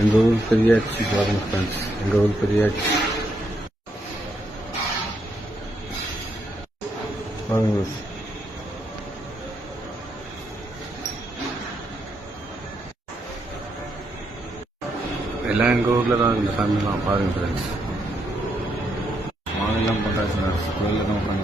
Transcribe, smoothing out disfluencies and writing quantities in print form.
எங்கள் ஊர் பெரியாச்சி பாருங்க ஃப்ரெண்ட்ஸ், எங்கள் ஊர் பெரியாச்சி பாருங்க. எல்லாம் எங்கள் ஊரில் தான் இந்த ஃபேமிலிலாம் பாருங்க ஃப்ரெண்ட்ஸ். மாலையெல்லாம் போட்டாச்சு, கோயிலில் தான் உட்காந்து